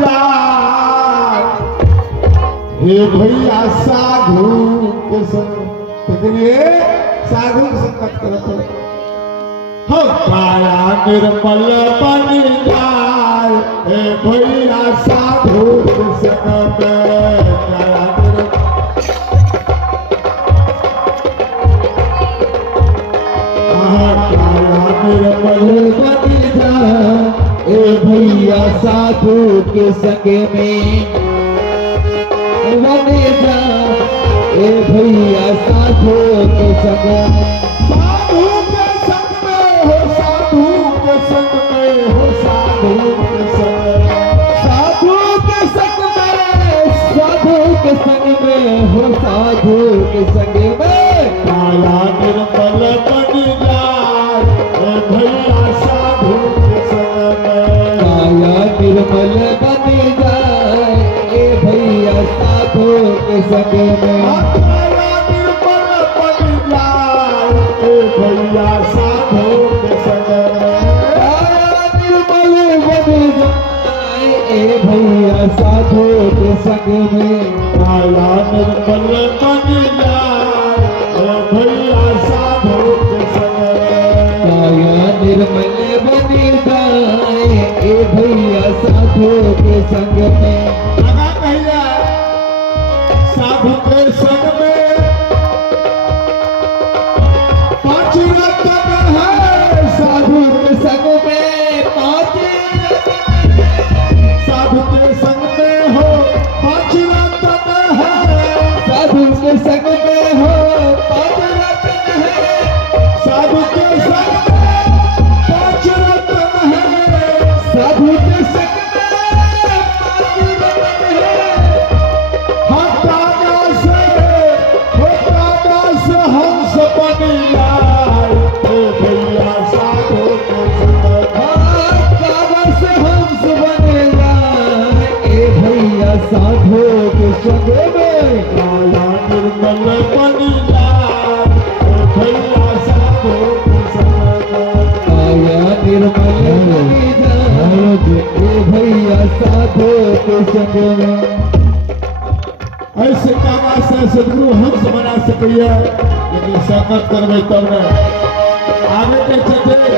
जाए हे भैया साधु के संग साधु संगत करते हम काया निर्मल बन जाए हे भैया साधु के संग काया निर्मल बन जाए हे भैया साधु के संग में बने जा ए भैया साधु के संग साधु के संग में हो साधु के संग में हो साधु के संग साधु के संग में साधु के संग में हो साधु के संग में काया निर्मल बन जाए ए भैया साधु के संग में काया निर्मल बन जाए ए भैया साधु के संग में काया निर्मल बन जाए ए भैया साधु के संग में काया निर्मल बन जाए ए भैया साधु के संग में काया निर्मल बन जाए ए भैया साधु के संग में काया निर्मल बन जाए ए भैया साधु के संग में साधु के संग में पांच रतन है साधु के संग में पांच साधु के संग में हो पांच रतन है साधु के संग में हो पांच रतन है साधु के संग में पांच रतन है साधु के संग में पांच रतन है हंस बन जाए ए भैया साधु के संग कागज हंस बन जाए ए भैया साधु के संग में काया निर्मल बन जाए ए भैया साधु के संग में काया निर्मल बन जाए ए भैया साधु के संग में ऐसे कागा से सदगुरु हंस बना सकिए लेकिन संगत करबे तब न आगे के चलते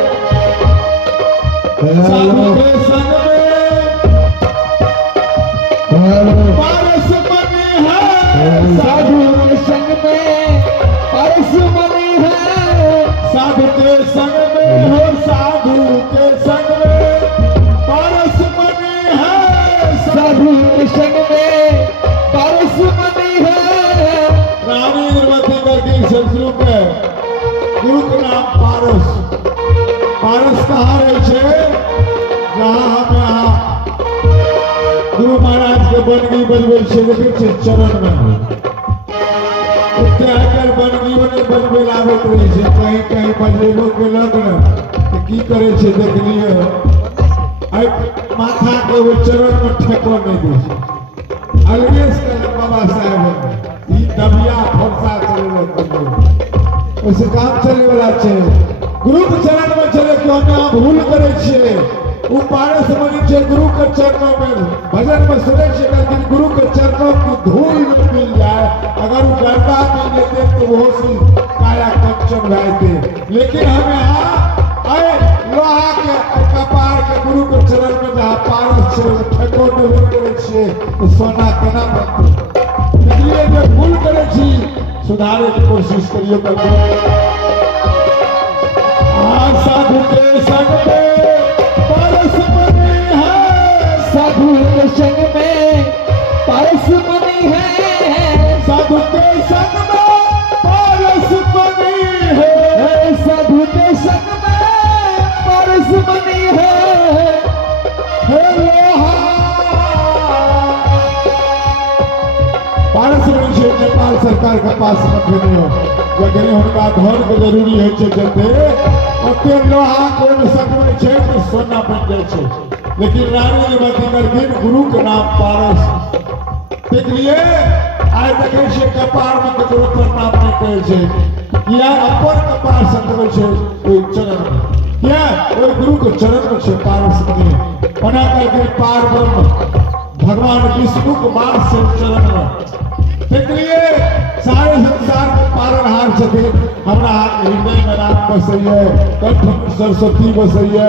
साधु के संग में पारस बनी है साधु के संग में पारस बनी है साधु के संग में हो साधु के संग में पारस बनी है साधु के संग में पारस बनी है रानी निर्मती करके ससुर के गुरु के नाम पारस पारस कहाँ रहे छे जहाँ हम यहाँ गुरु महाराज के बनगी बनबे छे देखे छे चरण में उत्ते आकर बनगी बनबे लागत रहे छे कहीं कहीं बजरेबो के लग्न तो की करे छे देख लिए आई माथा के वो चरण में ठेको नहीं दे छे अलगेश के बाबा साहब ई दबिया फरसा चले वैसे काम चले वाला छे गुरु के चरण में चले क्यों हम भूल करे छे उ पारस बनी छे गुरु के चरणों में भजन में सुने छे कि गुरु के चरणों की धूल मिल जाए अगर वो गंगा में लेते तो वो सी काया कंचन भाईते लेकिन हम यहाँ आए लोहा के कपार के गुरु के चरण में जहाँ पारस छे ठेको नहीं करे छे तो सोना केना बनते इसलिए जो भूल करे छी सुधारे की कोशिश करियो करके साधु के संग में पारस बनी है साधु के संग में पारस बनी है साधु के संग में पारस बनी है साधु के संग में पारस बनी है पारस बनी छे नेपाल सरकार के पास मत नहीं हो जगह उनका धन के जरूरी है छे जते ओते लोहा कोन सकवे छे तो सोना बन जाए छे लेकिन रानी निर्मती करके गुरु के नाम पारस देख लिए आय देखे छे कपार में ककरो प्रणाम नहीं करे छे किया अपन कपार सकवे छे ओई चरण में क्या ओई गुरु के चरण में छे पारस बनी बना करके पार ब्रह्म विष्णु कुमार से चरण लिए सारे संसार के पालनहार छथिन हमरा हृदय में राम बसैया कंठ में सरस्वती बसैया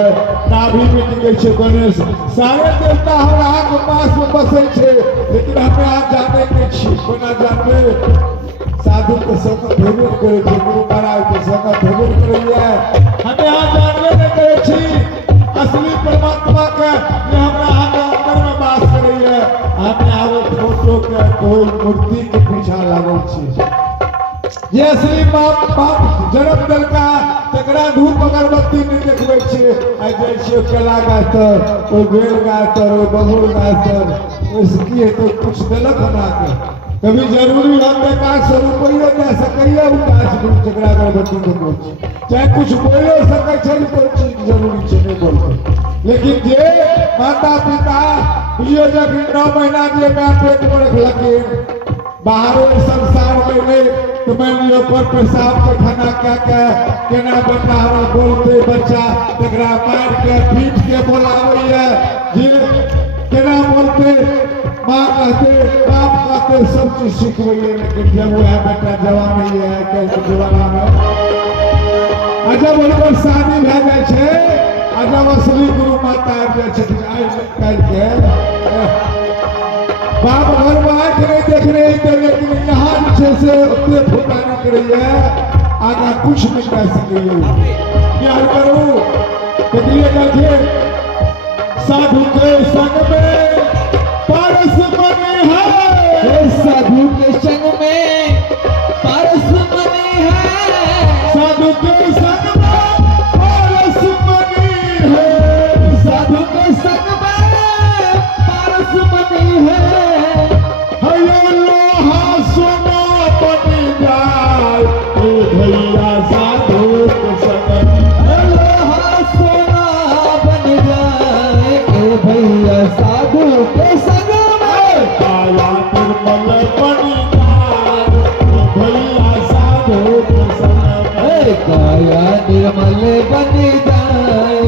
नाभि में टिकै छै गणेश सारे देवता हमरा के पास में बसै छै लेकिन हमें आज जाने नहीं छी कोना जानबे साधु के संग भेबे करे छै गुरु महाराज के संग भेबे करैया हमें आज जानबे नहीं करे छी असली परमात्मा के जे हमरा अंदर में वास करैया हमें आब फोटो के कोई मूर्ति के पीछा लागल छी ये असली बाप जन्म देलका तकरा धूप अगरबत्ती नहीं देखबै छी आई जाइ छी केला गाछ तर कोई बेल गाछ तर कोई बबूल गाछ तर उसकी है तो कुछ देलक हमरा के कभी जरूरी हम बेकार से रुपये दे सकैया उ गाछ को जकरा अगरबत्ती देखबै छी चाहे कुछ बोलो सकै छै कोई चीज जरूरी छै नहीं बोलते लेकिन जे माता पिता बुझियो जब 9 महीना जे मैं पेट में रखलकिन बाहर संसार में नहीं तो मैं लियो पर पेशाब के खाना क्या केना बेटा हमरा बोलते बच्चा तकरा मार के पीट के बोलावैया जिन केना बोलते माँ कहते बाप कहते सब चीज सिखबैया लेकिन जब वह बेटा जवान ही है के जवाना में जब उनकर शादी भए जाइ छै जब असली गुरु माता आबि जाइ छथिन आइ काल्हि के बाप घर में आँख नहीं देख रहे थे लेकिन यहाँ से उतने फूटा नहीं करिए आगे कुछ नहीं कह सके प्यार करो देखिए जाके साधु के संग में पारस बने हैं साधु के संग में पारस बने हैं साधु के संग में पारस बने हैं साधु के संग में पारस बने हैं भैया साधु के संग लोहा सोना बन जाए भैया साधु के संग में काया निर्मल बन जाए भैया साधु के संग काया निर्मल बन जाए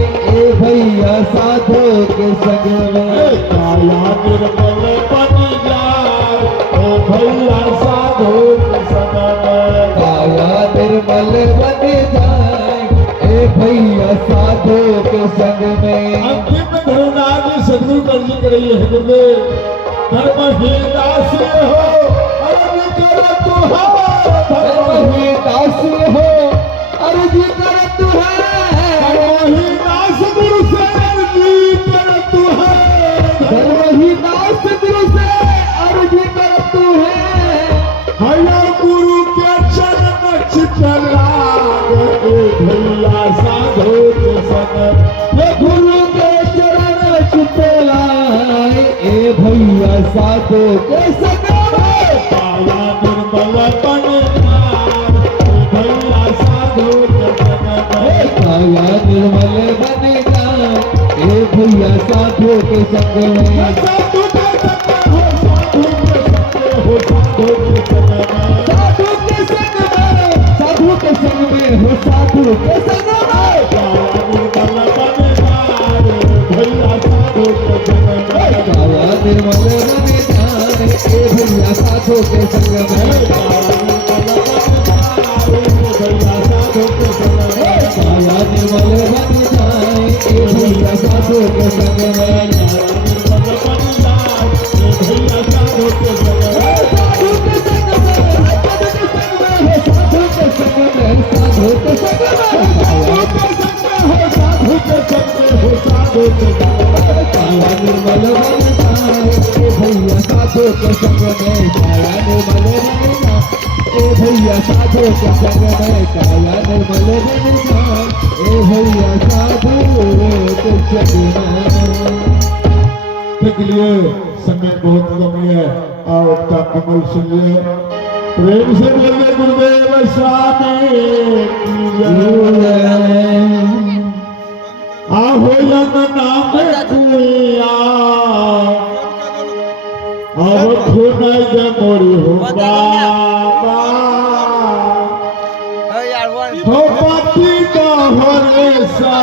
भैया साधु के संग में काया निर्मल बन जाए भैया साधु के संग काया निर्मल बन जाए भैया साधु के संग में अंतिम में धर्मराज सदगुरु कर्जी करिए गुरुदेव धर्म ही दास हो अर्ज कर तू धर्म ही दास हो अर्ज कर तू धर्म ही दास गुरु से अर्जी कर तू धर्म ही दास गुरु से अर्ज कर तू हया गुरु के चरण चितलाग भैया साधु के संग गुरु के चरण चितलाए भैया साधु के संग काया निर्मल बन भैया साधु के संग काया निर्मल बन जाए भैया साधु के संग में साधु के संग हो साधु के संग हो साधु के संग साधु के संग में साधु के संग में हो साधु के संग में काया निर्मल बन भैया साधु के संग काया निर्मल बन जाए भैया साधु के संग में काया निर्मल बन जाए भैया साधु के संग में साधु के संग में साधु के संग में साधु के संग में साधु के संग में साधु के संग हो साधु के संग काया निर्मल बन जाए भैया साधु के संग में काया निर्मल बन जाए भैया साधु के संग में काया निर्मल बन जाए भैया साधु के संग में देख लिए समय बहुत कम है और उसका कमल सुनिए प्रेम से बोलिए गुरुदेव स्वामी की जय आहो जन नाम कुइया अब खुनाई दे मोरी हो बाबा हो पाती का हरे सा